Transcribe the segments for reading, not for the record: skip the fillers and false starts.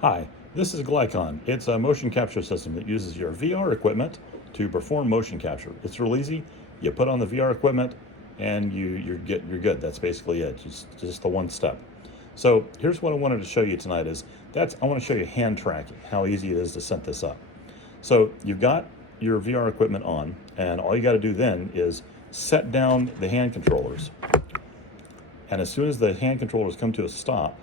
Hi, this is Glycon. It's a motion capture system that uses your VR equipment to perform motion capture. It's real easy. You put on the VR equipment and you're good. That's basically it. Just the one step. So here's what I wanted to show you tonight I want to show you hand tracking, how easy it is to set this up. So you've got your VR equipment on, and all you got to do then is set down the hand controllers. And as soon as the hand controllers come to a stop,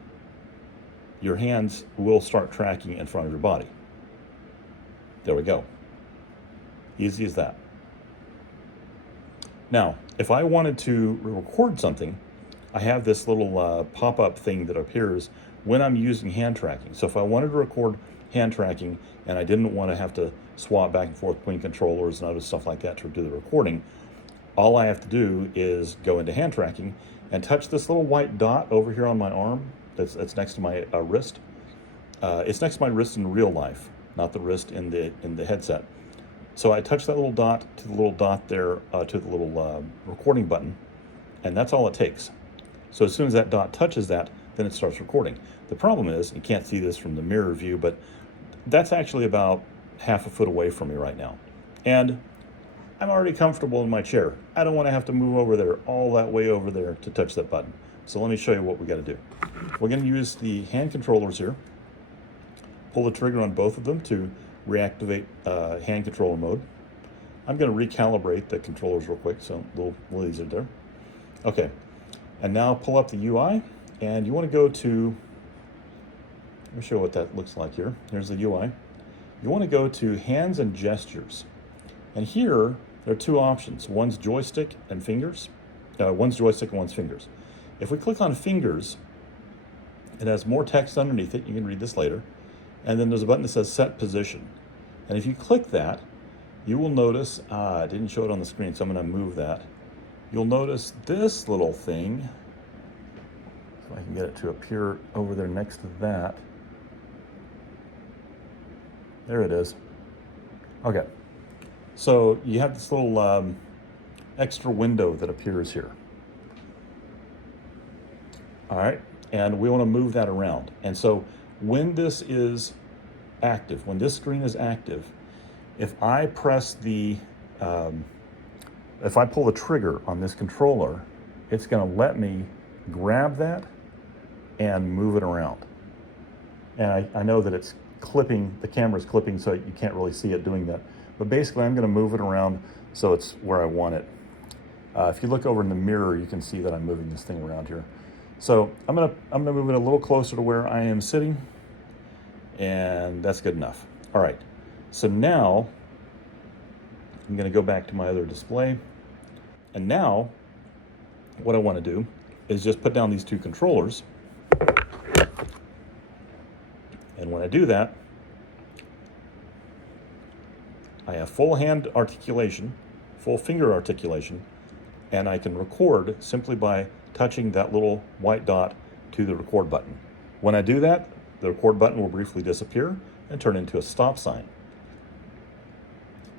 your hands will start tracking in front of your body. There we go. Easy as that. Now, if I wanted to record something, I have this little pop-up thing that appears when I'm using hand tracking. So if I wanted to record hand tracking and I didn't want to have to swap back and forth between controllers and other stuff like that to do the recording, all I have to do is go into hand tracking and touch this little white dot over here on my arm that's next to my wrist. It's next to my wrist in real life, not the wrist in the headset. So I touch that little dot to the little dot there, to the little recording button, and that's all it takes. So as soon as that dot touches that, then it starts recording. The problem is, you can't see this from the mirror view, but that's actually about half a foot away from me right now. And I'm already comfortable in my chair. I don't want to have to move over there, all that way over there to touch that button. So let me show you what we got to do. We're going to use the hand controllers here. Pull the trigger on both of them to reactivate hand controller mode. I'm going to recalibrate the controllers real quick, so a little easier there. Okay, and now pull up the UI, and you want to go to, let me show you what that looks like here. Here's the UI. You want to go to hands and gestures. And here, there are two options. One's joystick and fingers. One's joystick and one's fingers. If we click on fingers, it has more text underneath it. You can read this later. And then there's a button that says set position. And if you click that, you will notice, I didn't show it on the screen, so I'm going to move that. You'll notice this little thing. If I can get it to appear over there next to that. There it is. Okay. So you have this little extra window that appears here. All right, and we want to move that around. And so when this is active, when this screen is active, if I press the, if I pull the trigger on this controller, it's going to let me grab that and move it around. And I know that it's clipping, the camera's clipping, so you can't really see it doing that. But basically, I'm going to move it around so it's where I want it. If you look over in the mirror, you can see that I'm moving this thing around here. So I'm gonna move it a little closer to where I am sitting, and that's good enough. All right. So now I'm going to go back to my other display, and now what I want to do is just put down these two controllers. And when I do that, I have full hand articulation, full finger articulation, and I can record simply by touching that little white dot to the record button. When I do that, the record button will briefly disappear and turn into a stop sign.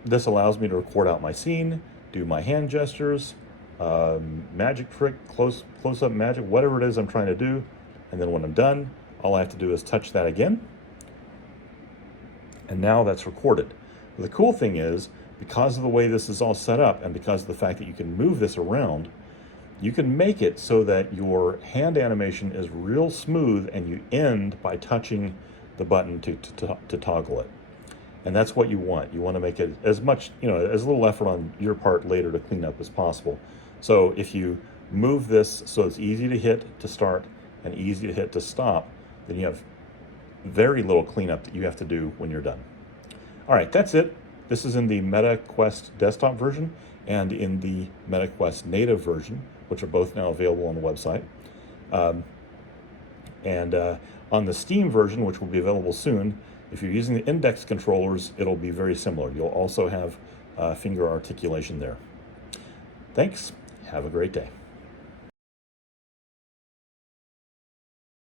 This allows me to record out my scene, do my hand gestures, magic trick, close-up magic, whatever it is I'm trying to do. And then when I'm done, all I have to do is touch that again. And now that's recorded. The cool thing is, because of the way this is all set up and because of the fact that you can move this around, you can make it so that your hand animation is real smooth and you end by touching the button to toggle it. And that's what you want. You want to make it as much, as little effort on your part later to clean up as possible. So if you move this so it's easy to hit to start and easy to hit to stop, then you have very little cleanup that you have to do when you're done. All right, that's it. This is in the Meta Quest desktop version and in the Meta Quest native version, which are both now available on the website. On the Steam version, which will be available soon, if you're using the index controllers, it'll be very similar. You'll also have finger articulation there. Thanks. Have a great day.